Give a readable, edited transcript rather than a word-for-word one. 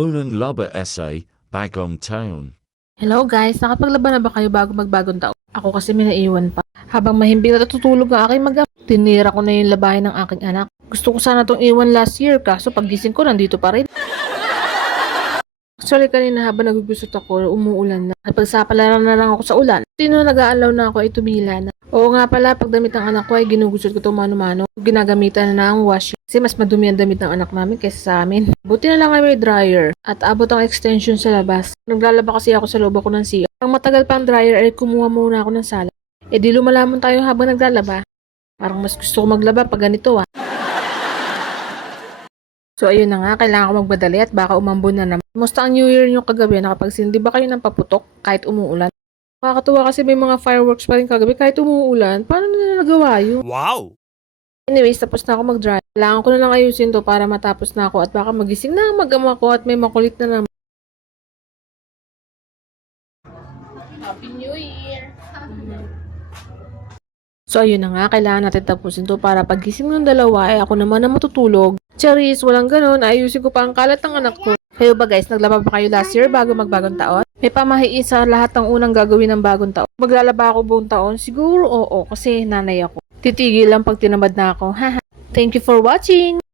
Unang Laba Essay, Bagong Town. Hello guys, nakapaglaban na ba kayo bago magbagong taon? Ako kasi may naiwan pa. Habang mahimbing natutulog ang aking tinira ko na yung labahin ng aking anak. Gusto ko sana itong iwan last year, kaso pagising ko nandito pa rin. Actually kanina habang nagugusot ako, umuulan na. At pagsapalaran na lang ako sa ulan. Sino nag-aalaw na ako ay tumila na. Oo nga pala, pag damit ng anak ko ay ginugusot ko itong mano-mano. Ginagamitan na ang washing. Kasi mas madumi ang damit ng anak namin kaysa sa amin. Buti na lang ay may dryer. At abot ang extension sa labas. Naglalaba kasi ako sa loob ako ng CR. Ang matagal pang dryer ay kumuha muna ako ng sala. E di lumalamon tayo habang naglalaba. Parang mas gusto ko maglaba pag ganito ah. So ayun na nga, kailangan ko magmadali at baka umambon na naman. Musta ang New Year nyo kagabi? Nakapagsindi ba kayo ng paputok kahit umuulan? Nakakatuwa kasi may mga fireworks pa rin kagabi kahit umuulan. Paano nila nagawa yun? Wow! Anyways, tapos na ako mag-dry. Kailangan ko na lang ayusin to para matapos na ako at baka magising na ang mag-ama ko at may makulit na naman. Happy New Year! So ayun na nga, kailangan natin tapusin to para pagising ng dalawa ay ako naman na matutulog. Charis, walang ganun, ayusin ko pa ang kalat ng anak ko. Kayo ba guys, naglaba pa kayo last year bago magbagong taon? May pamahiin sa lahat ng unang gagawin ng bagong taon. Maglalaba ako buong taon? Siguro oo, kasi nanay ako. Titigil lang pag tinamad na ako. Haha. Thank you for watching!